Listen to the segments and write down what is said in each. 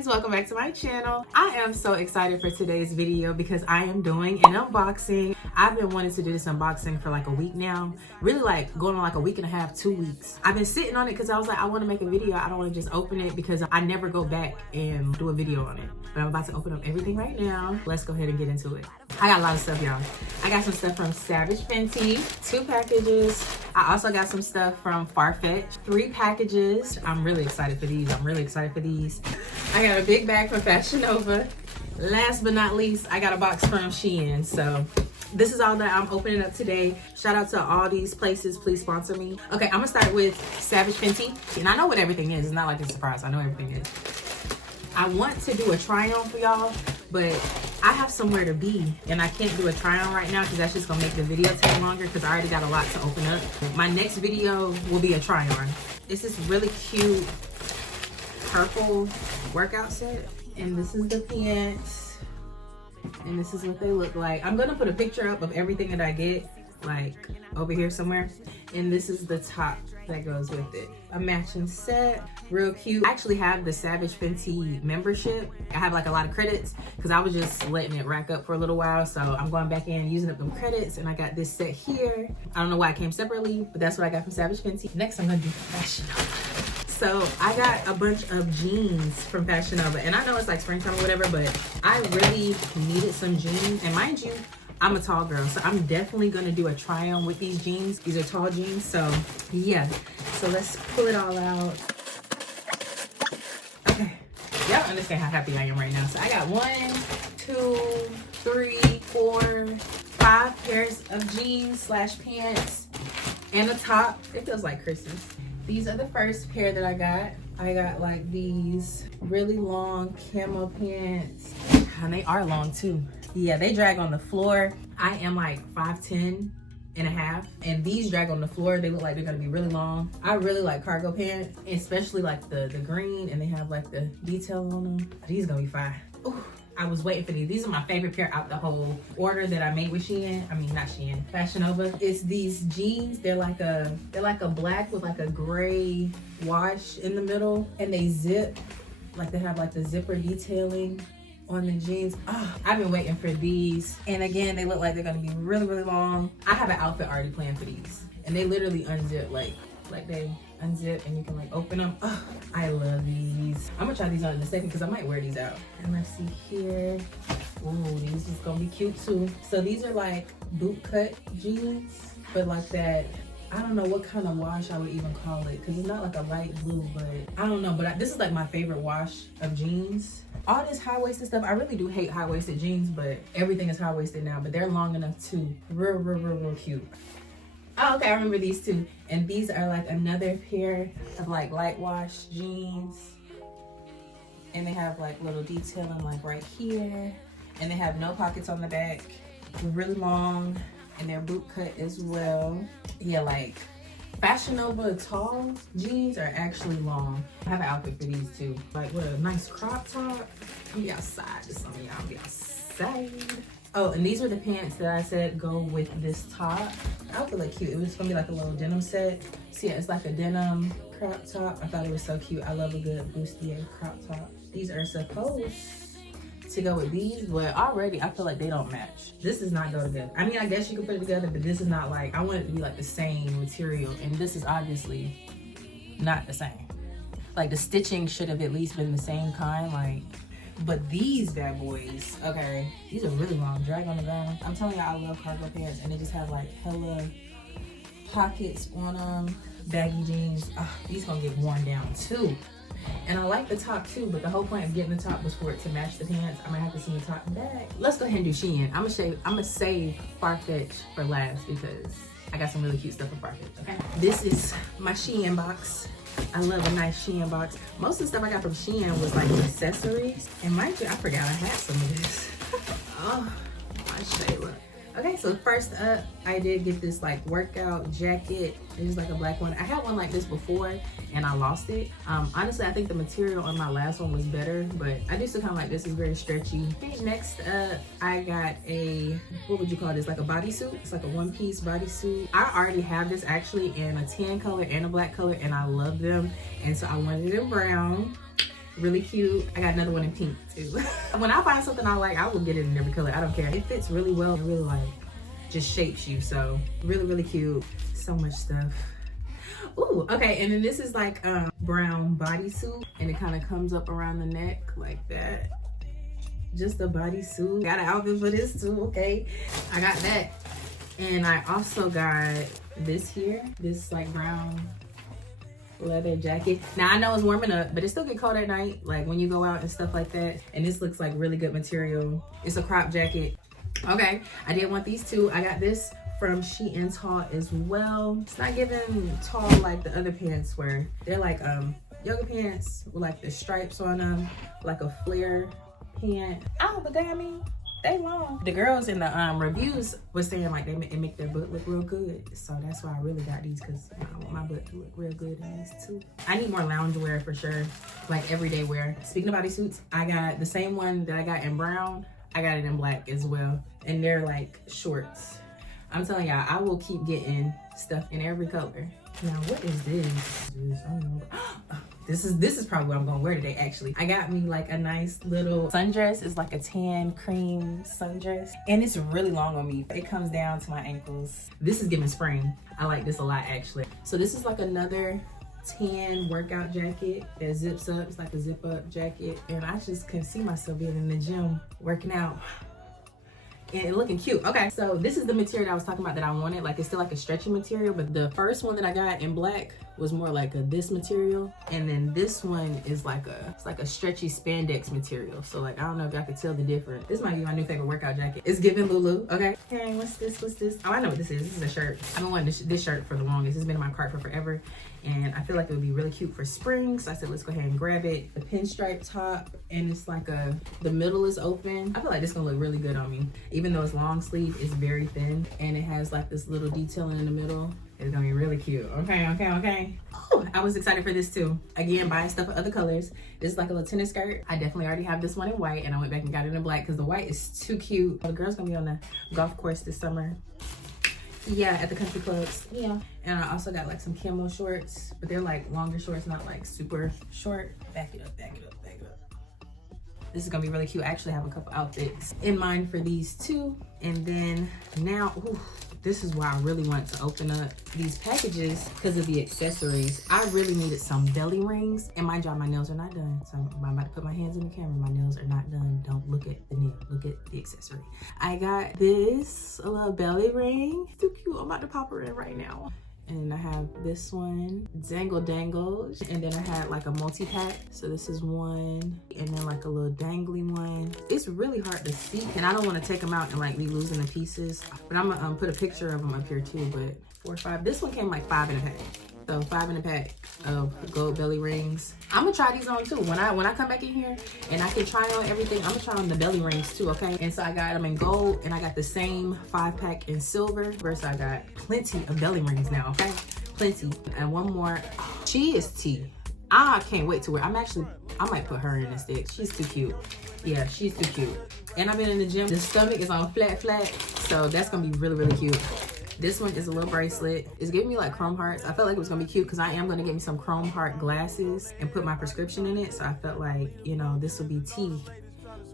guys, welcome back to my channel. I am so excited for today's video because I am doing an unboxing. I've been wanting to do this unboxing for like a week now, really like going on like a week and a half, 2 weeks. I've been sitting on it because I was like, I want to make a video. I don't want to just open it because I never go back and do a video on it. But I'm about to open up everything right now. Let's go ahead and get into it. I got a lot of stuff, y'all. I got some stuff from Fenty, 2 packages. I also got some stuff from Farfetch, 3 packages. I'm really excited for these. I got a big bag from FashionNova. Last but not least, I got a box from SHEIN. So this is all that I'm opening up today. Shout out to all these places. Please sponsor me. Okay, I'm gonna start with Fenty. And I know what everything is. It's not like it's a surprise. I know everything is. I want to do a try on for y'all, but I have somewhere to be and I can't do a try on right now because that's just gonna make the video take longer because I already got a lot to open up. My next video will be a try on. It's this really cute purple workout set, and this is the pants, and this is what they look like. I'm gonna put a picture up of everything that I get, like over here somewhere, and this is the top that goes with it. A matching set, real cute. I actually have the Fenty membership. I have like a lot of credits because I was just letting it rack up for a little while, so I'm going back in using up them credits, and I got this set here. I don't know why it came separately, but that's what I got from Fenty. Next I'm gonna do FashionNova. So I got a bunch of jeans from FashionNova, and I know it's like springtime or whatever, but I really needed some jeans. And mind you, I'm a tall girl, so I'm definitely gonna do a try on with these jeans. These are tall jeans, so yeah. So let's pull it all out. Okay, y'all understand how happy I am right now. So I got 1, 2, 3, 4, 5 pairs of jeans / pants and a top. It feels like Christmas. These are the first pair that I got. I got like these really long camo pants, and they are long too. Yeah, they drag on the floor. I am like 5'10" and a half, and these drag on the floor. They look like they're gonna be really long. I really like cargo pants, especially like the green, and they have like the detail on them. These gonna be fine. Ooh, I was waiting for these. These are my favorite pair out the whole order that I made with SHEIN. I mean, not SHEIN, FashionNova. It's these jeans. They're like a black with like a gray wash in the middle, and they zip. Like they have like the zipper detailing on the jeans. Oh, I've been waiting for these. And again, they look like they're gonna be really, really long. I have an outfit already planned for these. And they literally unzip, like they unzip and you can like open them. Oh, I love these. I'm gonna try these on in a second because I might wear these out. And let's see here. Ooh, these is gonna be cute too. So these are like boot cut jeans, but like that, I don't know what kind of wash I would even call it because it's not like a light blue, but I don't know. But this is like my favorite wash of jeans. All this high-waisted stuff, I really do hate high-waisted jeans, but everything is high-waisted now, but they're long enough too. Real cute. Oh, okay, I remember these too. And these are like another pair of like light wash jeans. And they have like little detailing like right here. And they have no pockets on the back. They're really long, and they're boot cut as well. Yeah, like FashionNova tall jeans are actually long. I have an outfit for these too. Like with a nice crop top. I'm be outside. Just some of y'all be outside. Oh, and these are the pants that I said go with this top. I feel like cute. It was gonna be like a little denim set. So yeah, it's like a denim crop top. I thought it was so cute. I love a good bustier crop top. These are supposed to go with these, but already I feel like they don't match. This does not go together. I mean, I guess you could put it together, but this is not like, I want it to be like the same material, and this is obviously not the same. Like the stitching should have at least been the same kind, like, but these bad boys, okay, these are really long, drag on the ground. I'm telling you, I love cargo pants, and they just have like hella pockets on them. Baggy jeans. Oh, these gonna get worn down too. And I like the top too, but the whole point of getting the top was for it to match the pants. I'm gonna have to see the top and back. Let's go ahead and do SHEIN. I'm gonna save Farfetch for last because I got some really cute stuff from Farfetch, okay? This is my SHEIN box. I love a nice SHEIN box. Most of the stuff I got from SHEIN was like accessories. And mind you, I forgot I had some of this. Oh, my Shayla. Okay, so first up, I did get this like workout jacket. It's like a black one. I had one like this before and I lost it. Honestly, I think the material on my last one was better, but I do still kind of like this. It's very stretchy. Okay, next up, I got a, what would you call this? Like a bodysuit. It's like a one-piece bodysuit. I already have this actually in a tan color and a black color, and I love them. And so I wanted it in brown. really cute. I got another one in pink too. When I find something I like, I will get it in every color. I don't care. It fits really well. It really like just shapes you. So really, really cute. So much stuff. Ooh, okay, and then this is like brown bodysuit, and it kind of comes up around the neck like that. Just a bodysuit. Got an outfit for this too, okay? I got that. And I also got this here, this like brown leather jacket. Now I know it's warming up, but it still get cold at night, like when you go out and stuff like that. And this looks like really good material. It's a crop jacket. Okay, I did want these two. I got this from SHEIN tall as well. It's not giving tall like the other pants where they're like yoga pants with like the stripes on them, like a flare pant. Oh, but I mean, they long. The girls in the reviews was saying like they make their butt look real good. So that's why I really got these, because I want my butt to look real good in these too. I need more lounge wear for sure, like everyday wear. Speaking of bodysuits, I got the same one that I got in brown. I got it in black as well. And they're like shorts. I'm telling y'all, I will keep getting stuff in every color. Now, what is this? I don't know. This is probably what I'm gonna wear today, actually. I got me like a nice little sundress. It's like a tan cream sundress. And it's really long on me. It comes down to my ankles. This is giving spring. I like this a lot, actually. So this is like another tan workout jacket that zips up. It's like a zip up jacket. And I just can see myself being in the gym, working out. And looking cute. Okay, so this is the material that I was talking about that I wanted. Like, it's still like a stretchy material, but the first one that I got in black was more like this material, and then this one is like it's like a stretchy spandex material. So like, I don't know if y'all could tell the difference. This might be my new favorite workout jacket. It's giving Lulu. Okay, what's this? Oh, I know what this is. This is a shirt. I've been wanting this shirt for the longest. It's been in my cart for forever, and I feel like it would be really cute for spring. So I said, let's go ahead and grab it. The pinstripe top, and it's like the middle is open. I feel like this is gonna look really good on me. Even though it's long sleeve, it's very thin, and it has like this little detailing in the middle. It's gonna be really cute. Okay. Oh, I was excited for this too. Again, buying stuff in other colors. This is like a little tennis skirt. I definitely already have this one in white, and I went back and got it in black because the white is too cute. The girl's gonna be on the golf course this summer. Yeah, at the country clubs. Yeah. And I also got like some camo shorts, but they're like longer shorts, not like super short. Back it up. This is gonna be really cute. I actually have a couple outfits in mind for these two. And then now, ooh, this is why I really want to open up these packages, because of the accessories. I really needed some belly rings, and mind y'all, my nails are not done. So I'm about to put my hands in the camera. My nails are not done. Don't look at the nail, look at the accessory. I got this, a little belly ring. It's too cute. I'm about to pop her in right now. And I have this one, dangle dangles. And then I had like a multi-pack. So this is one, and then like a little dangly one. It's really hard to see, and I don't want to take them out and like be losing the pieces. But I'm gonna put a picture of them up here too, but 4 or 5. This one came like 5 in a pack. So 5 in a pack of gold belly rings. I'm gonna try these on too. When I come back in here and I can try on everything, I'm gonna try on the belly rings too, okay? And so I got them in gold, and I got the same 5-pack in silver. First, I got plenty of belly rings now, okay? Plenty. And one more. She is T. I can't wait to wear. I might put her in instead. She's too cute. Yeah, she's too cute. And I've been in the gym. The stomach is on flat, so that's gonna be really, really cute. This one is a little bracelet. It's giving me like chrome hearts. I felt like it was gonna be cute because I am gonna get me some chrome heart glasses and put my prescription in it. So I felt like, you know, this will be tea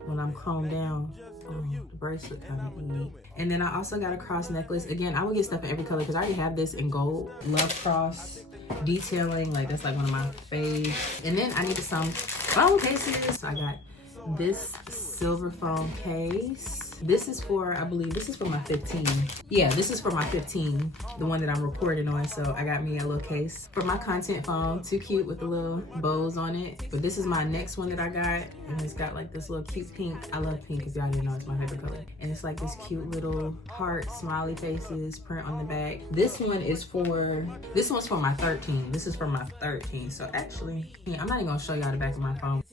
when I'm chromed down. Oh, the bracelet kind of neat. And then I also got a cross necklace. Again, I will get stuff in every color because I already have this in gold. Love cross detailing, like that's like one of my faves. And then I needed some phone cases. So I got this silver phone case. This is for, I believe this is for my 15. Yeah, this is for my 15, the one that I'm recording on. So I got me a little case for my content phone. Too cute with the little bows on it. But this is my next one that I got, and it's got like this little cute pink. I love pink, if y'all didn't know, it's my favorite color. And it's like this cute little heart, smiley faces, print on the back. This one's for my 13. This is for my 13. So actually, yeah, I'm not even gonna show y'all the back of my phone.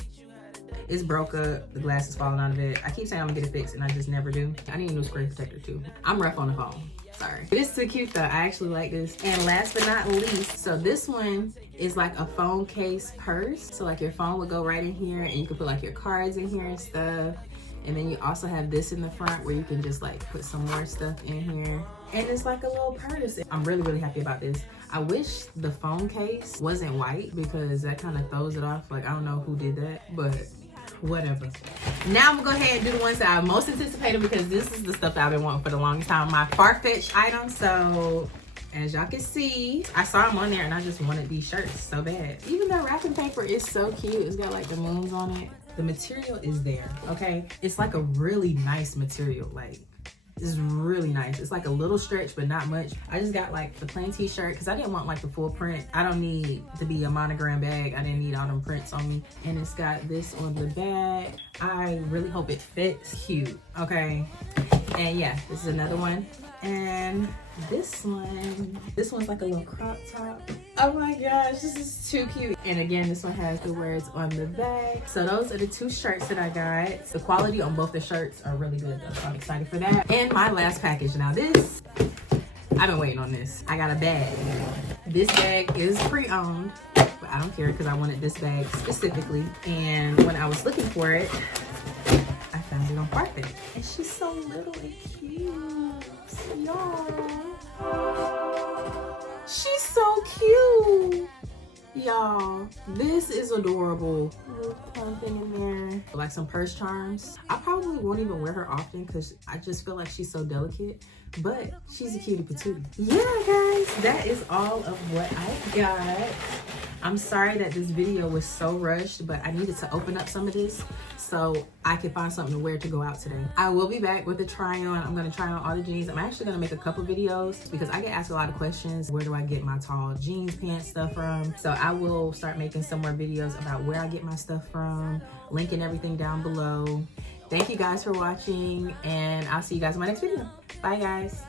It's broke up, the glass is falling out of it. I keep saying I'm gonna get it fixed and I just never do. I need a new screen protector too. I'm rough on the phone, sorry. But it's too cute though, I actually like this. And last but not least, so this one is like a phone case purse. So like your phone would go right in here, and you could put like your cards in here and stuff. And then you also have this in the front where you can just like put some more stuff in here. And it's like a little purse. I'm really, really happy about this. I wish the phone case wasn't white because that kind of throws it off. Like, I don't know who did that, but whatever. Now I'm gonna go ahead and do the ones that I'm most anticipated because this is the stuff that I've been wanting for the longest time. My Farfetch items. So as y'all can see, I saw them on there and I just wanted these shirts so bad. Even the wrapping paper is so cute. It's got like the moons on it. The material is there, okay? It's like a really nice material. Like, it's really nice. It's like a little stretch, but not much. I just got like the plain t-shirt because I didn't want like the full print. I don't need to be a monogram bag. I didn't need all them prints on me. And it's got this on the back. I really hope it fits. Cute, okay? And yeah, this is another one. And this one's like a little crop top. Oh my gosh, this is too cute. And again, this one has the words on the back. So those are the two shirts that I got. The quality on both the shirts are really good though, so I'm excited for that. And my last package. Now this, I've been waiting on this. I got a bag. This bag is pre-owned, but I don't care because I wanted this bag specifically. And when I was looking for it, I found it on Farfetch. And she's so little and cute. Y'all, she's so cute. Y'all, this is adorable. Little something in there, like some purse charms. I probably won't even wear her often because I just feel like she's so delicate, but she's a cutie patootie. Yeah guys, that is all of what I got. I'm sorry that this video was so rushed, but I needed to open up some of this so I could find something to wear to go out today. I will be back with a try on. I'm gonna try on all the jeans. I'm actually gonna make a couple videos because I get asked a lot of questions. Where do I get my tall jeans pants stuff from? So I will start making some more videos about where I get my stuff from, linking everything down below. Thank you guys for watching and I'll see you guys in my next video. Bye guys.